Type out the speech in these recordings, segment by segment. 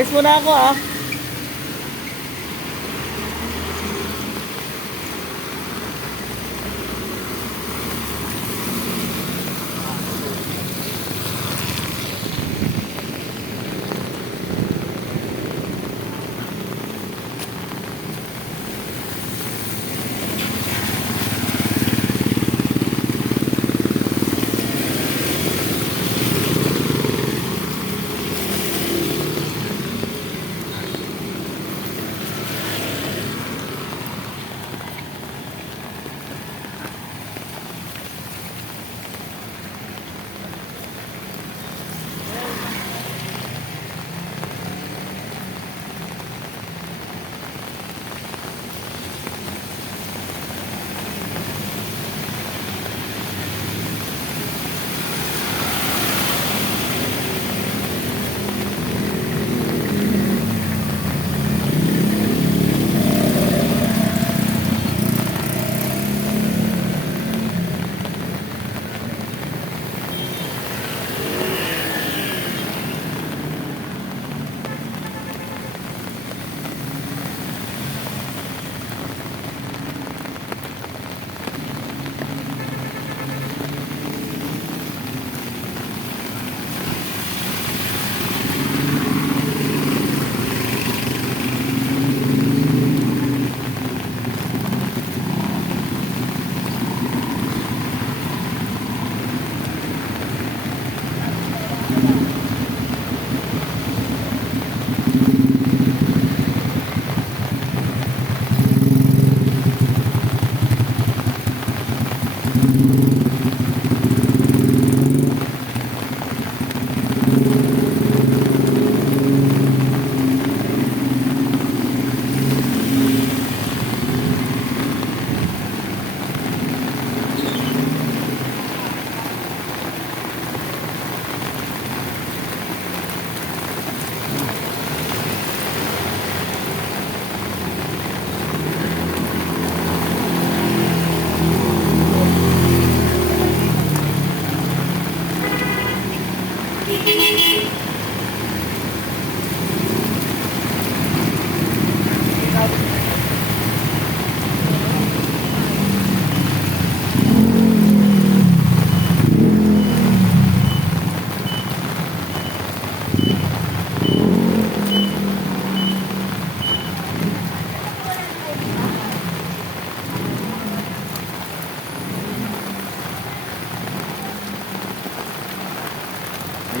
Alis muna ako ah.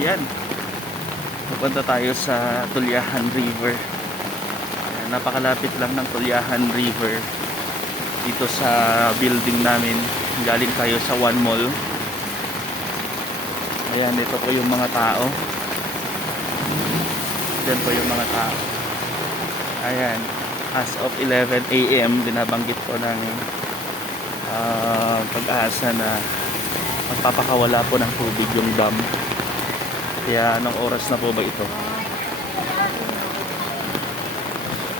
Ayan, pupunta tayo sa Tulyahan River. Ayan, napakalapit lang ng Tulyahan River dito sa building namin. Galing tayo sa One Mall. Ayan, ito po yung mga tao. Diyan po yung mga tao. Ayan, as of 11 AM binabanggit po ng Pag-asa na magpapakawala po ng tubig yung dam. Kaya anong oras na po ba ito?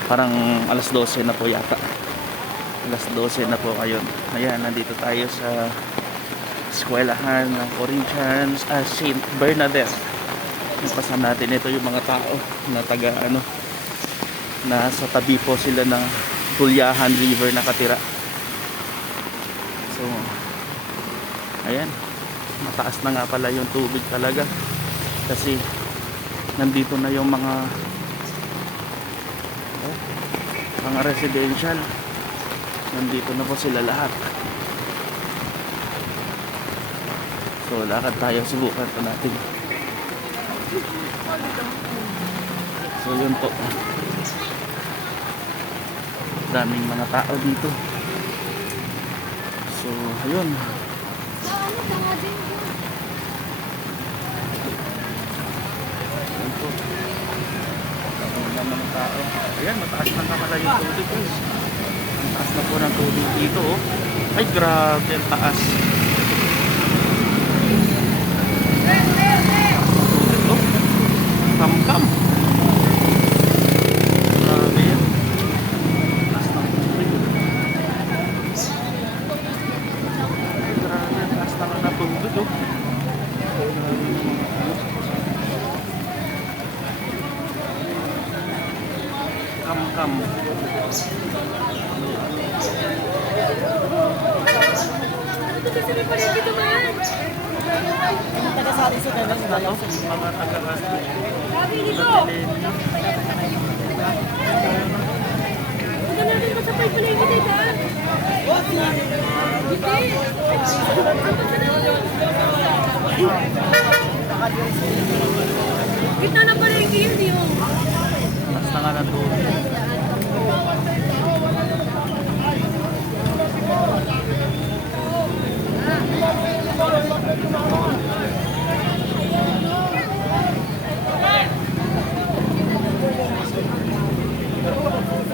Parang alas 12 na po yata. Alas 12 na po ngayon. Ayan, nandito tayo sa eskwelahan ng Corinthians St. Bernadette. Napasan natin ito yung mga tao na taga nasa tabi po sila ng Tulyahan River nakatira. So ayan, mataas na nga pala yung tubig talaga kasi nandito na yung mga residential. Nandito na po sila lahat. So lakad tayo, subukan po natin. So yun po, daming mga tao dito. So ayun, mga tao. Ayan, mataas na pala yung tubig guys. Ang taas na po ng tubig dito oh. Ay grabe, ang taas. Ito, kam-kam. Grabe yan. Taas ng tubig. Ay grabe, taas na ng tubig oh. Kam-kam. Ito kasi may pala dito man. Taga-sali sa ganun. Ano? Mga taga-gastos. Sabi dito. Ito na rin kasapay pala yung kita ito. Gitna na pala yung yun yun. Basta nga na to.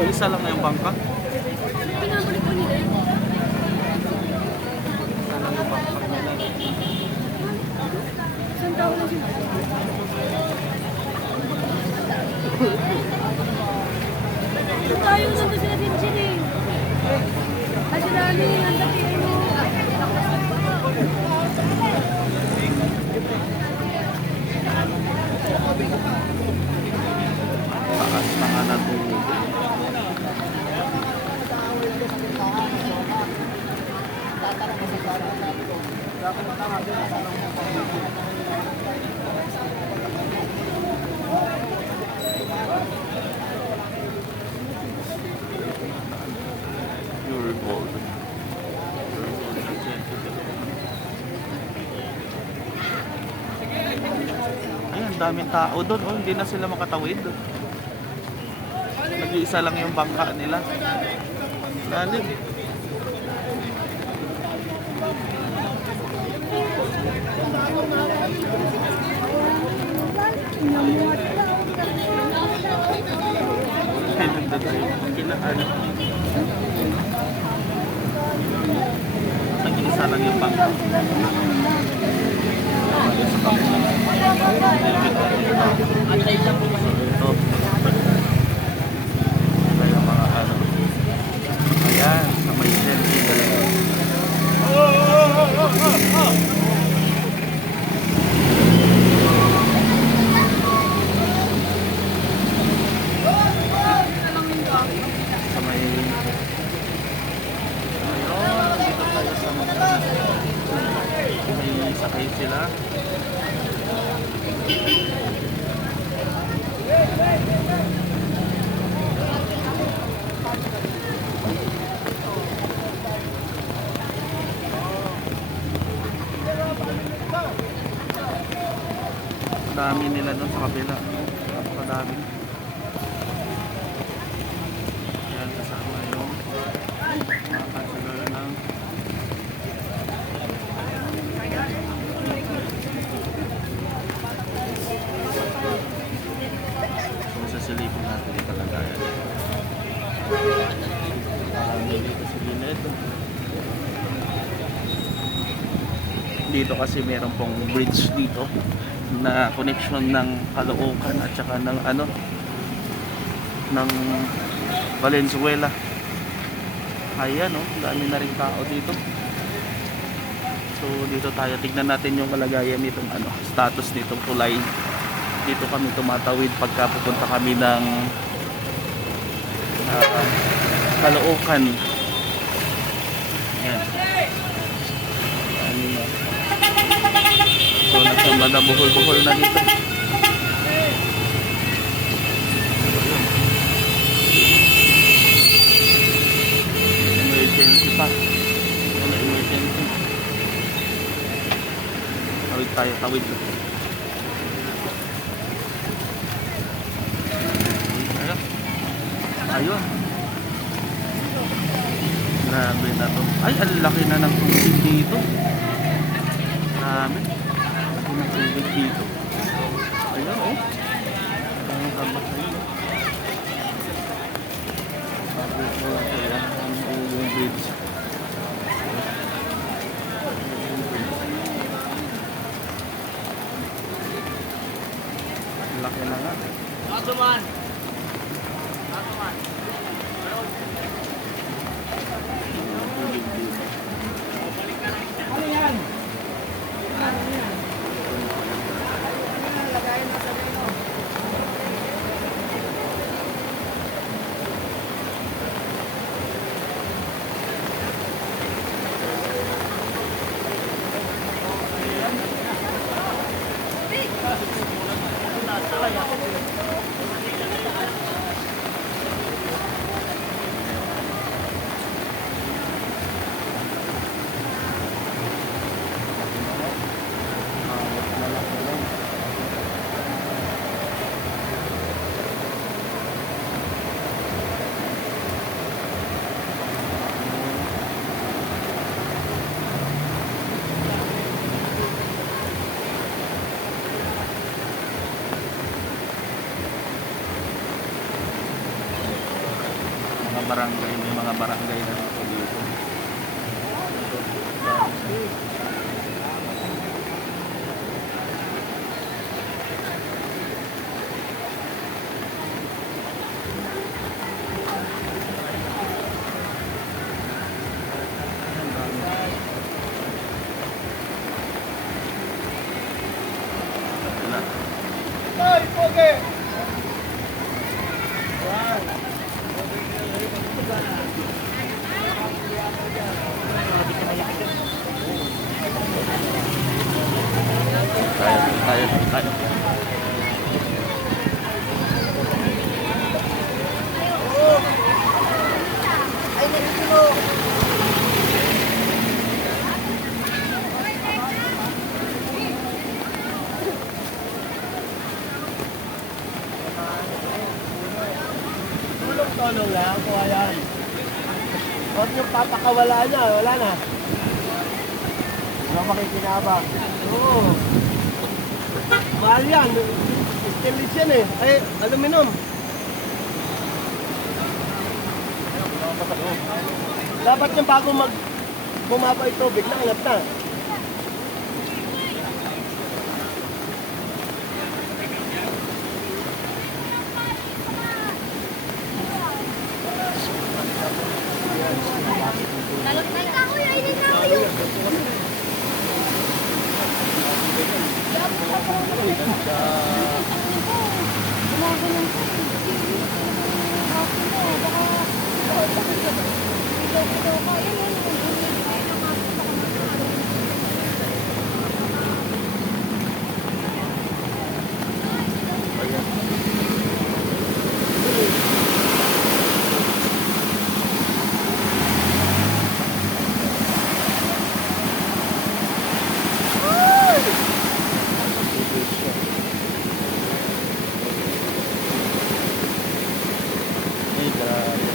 Isa lang na yung bangka. Pinabalik ko nila. Isa lang yung bangka nila. Isang tao lang sila. Ito tayo nandun sila Vincent eh. Kasi dali, nandun kayo. Taas na nga na tubig. Pure gold. Pure gold na sensitive. Ayun, daming tao doon. Oh, hindi na sila makatawid. Nag-iisa lang yung bangka nila. Lalim. Nag-iisa lang yung bangka. Ito. Yung mga ano. Ayan, sa may selfie. Sa may... Ayun, dito tayo sa may sakay sila. Dami nila doon sa kabila. Napakadami. Ayan, kasama yung mga kasagala ng sasilipin natin yung kalagayan. Marami dito sa gilid. Dito kasi meron pong bridge dito na connection ng Caloocan at saka ng ano ng Valenzuela. Ayan oh, dami na rin tao dito. So dito tayo, tignan natin yung kalagayan nitong ano, status nitong tulay. Dito kami tumatawid pagka pupunta kami ng Caloocan. Ayan. Ano na. So nagsambaga buhol-buhol na dito. Emergency pa. Ano emergency? Tawid tayo, tawid. Ayun. Grabe na to. Ay, ang laki na ng tubig dito. Grabe. Laki ng tubig dito. Ayun, oh. Ang habak na yun. Habak mo lang kaya ang yung bridge. Laki na nga. Atuman! Ano yan? barangay, may mga barangay na po dito. Ay, poke! Tayo. Ay, nagkilo! Tulong lang, kuha yan. Huwag yung papakawala niya, wala na. Wala makikinabang. Oo. Mahal yan. Stainless yan eh. Ay, aluminum. Dapat yung bago bumaba yung tubig, naangat na. Ay, grabe.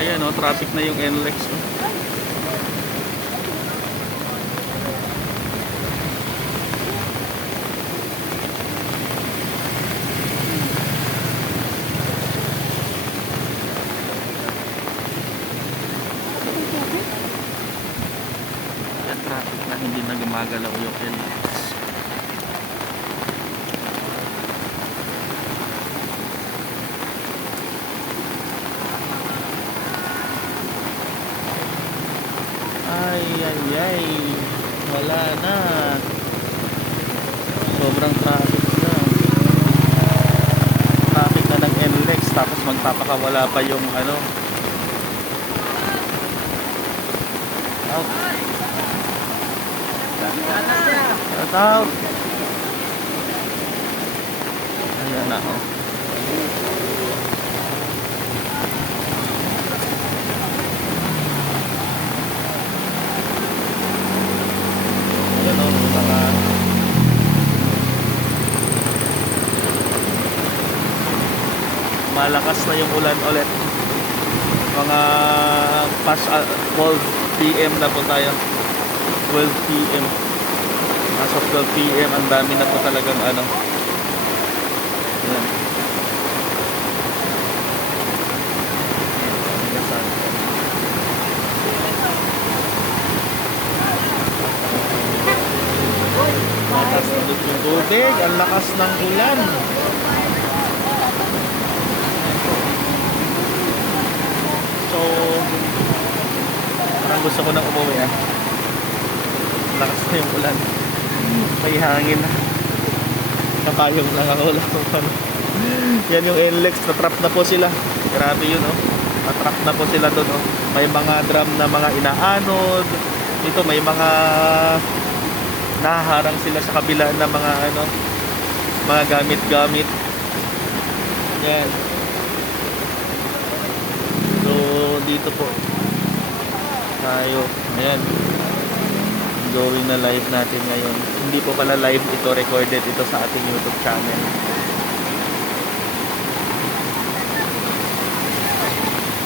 Ayan o, traffic na yung NLEX. Ayan, traffic na hindi na gumagalaw yung NLEX. Ay, wala na. Sobrang traffic na. Traffic na ng NLEX, tapos magpapakawala pa yung ano. Out. Out. Ayan na, oh. Malakas na yung ulan ulit. Mga past 12 PM na po tayo. 12 PM. As of 12 PM, ang dami na po talagang ano. Ayan. Malakas na doon yung tubig. Ang lakas ng ulan. So, parang gusto ko nang umuwi lakas na yung ulan, may hangin na. nakapayong lang ako. Wala akong ano. Yan yung NLEX, na-trap na po sila. Grabe yun, oh. Na-trap na po sila doon, oh. May mga drum na mga inaanod. Dito may mga nahaharang sila sa kabila na mga ano, mga gamit-gamit. Yan. So, dito po tayo. Ayan. Going na live natin ngayon. Hindi po pala live ito, recorded ito sa ating YouTube channel.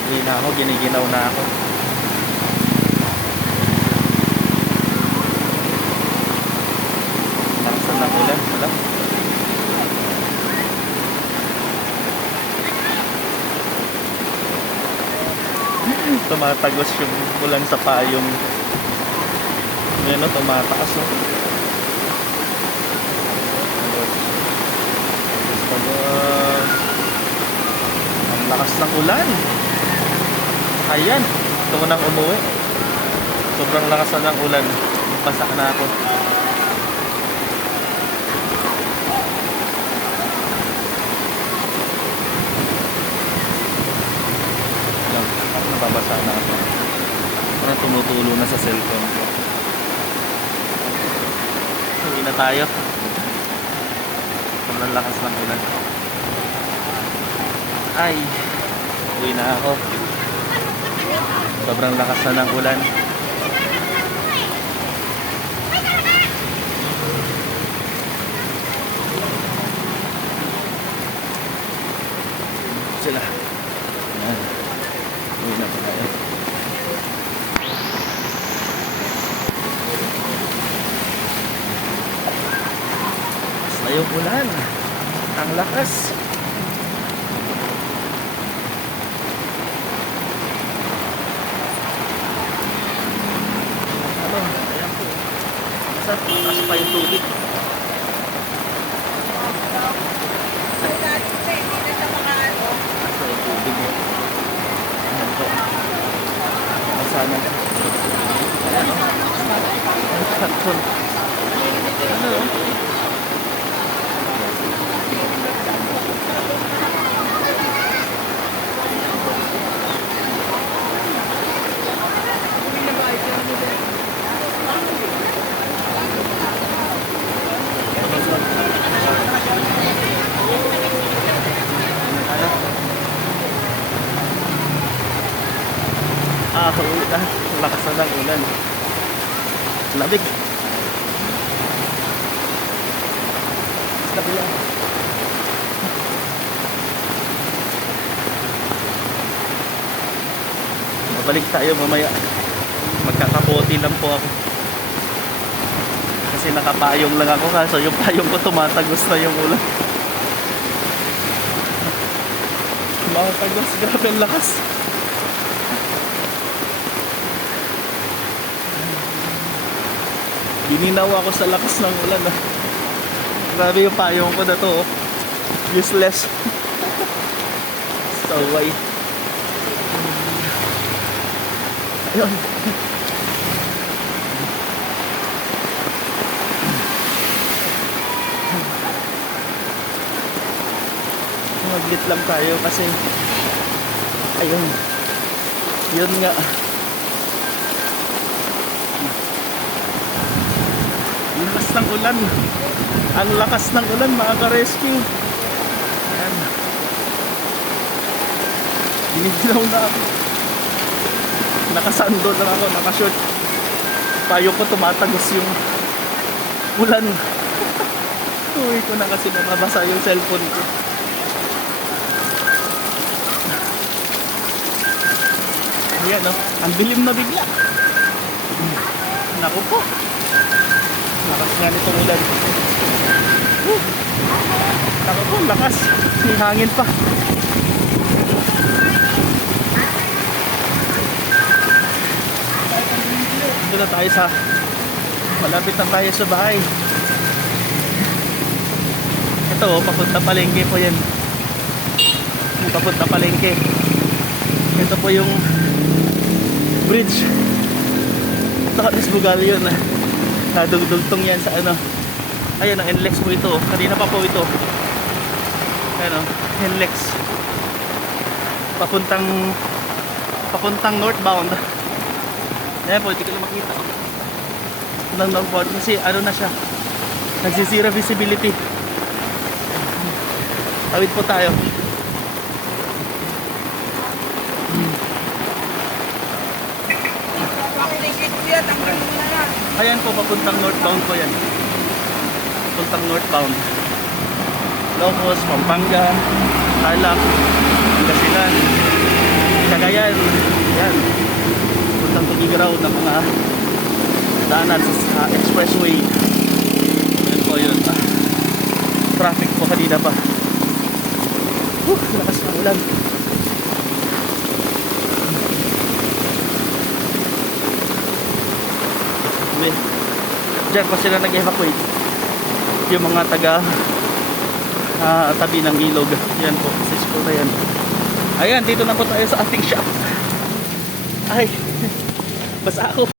Hindi na ako, giniginaw na ako. Nakasal na ulan, wala. Tumatagos yung ulan sa payong. Yan o, tumataas o. Ang lakas ng ulan. Ayan, gusto ko nang umuwi. Sobrang lakas na ng ulan. Pasak na ako. Nababasa na ako. Parang tumutulo na sa cellphone ko. Uwi na tayo. Sobrang lakas ng ulan. Ay, uwi na ako. Sobrang lakas na ng ulan. Sila. Ayan. Uwi na pa tayo. Basta yung ulan. Ang lakas. Ano? Ayan po. Basta taas pa yung tubig. Basta yung tubig. Ayan po. Sana. Ayan o. Ang karton. Ano o? Ulan. Lakas na ng ulan. Labig. Labig lang. Babalik tayo mamaya. Magkakapote lang po ako. Kasi nakapayong lang ako, kaso yung payong ko tumatagos na yung ulan. Tumatagos. Grabe ang lakas. Bininaw ako sa lakas ng ulan. Grabe yung payong ko na to. Useless. So why? Ayun. Maglit lang tayo kasi ayun. Yun nga. Lakas ng ulan. Ang lakas ng ulan, mga ka-rescue. Ayan. Giniginaw na ako. Nakasando na ako, nakashort. Payo ko tumatagos yung ulan. Uwi ko na kasi nababasa yung cellphone ko. Ayan o, ang dilim na bigla. Naku po. Lakas nga nitong ulan. Naku po, lakas. May hangin pa. Dito na tayo sa malapit na tayo sa bahay. Ito oh, papunta palengke po yan. Papunta palengke. Ito po yung bridge. Torres Bugalyon. Nadugtong yan sa ano, Ayan ang NLEX po ito. Kanina pa po ito. Ayan o, NLEX. Papuntang northbound. Ayan po, hindi ko na makita. Ng northbound kasi ano na siya. Nagsisira visibility. Tawid po tayo. Ayan po, papuntang northbound po yan. Papuntang northbound. Locos, Pampanga, Tarlac, Pangasinan, Cagayan. Yan. Papuntang Tugigraw ng mga daanan sa expressway. Yan po yun. Traffic po kanina pa. Lakas ng ulan. Diyan pa sila nag-evacuate. Yung mga taga tabi ng ilog. Yan po, sa school na yan. Ayan, dito na po tayo sa ating shop. Ay, basta ako.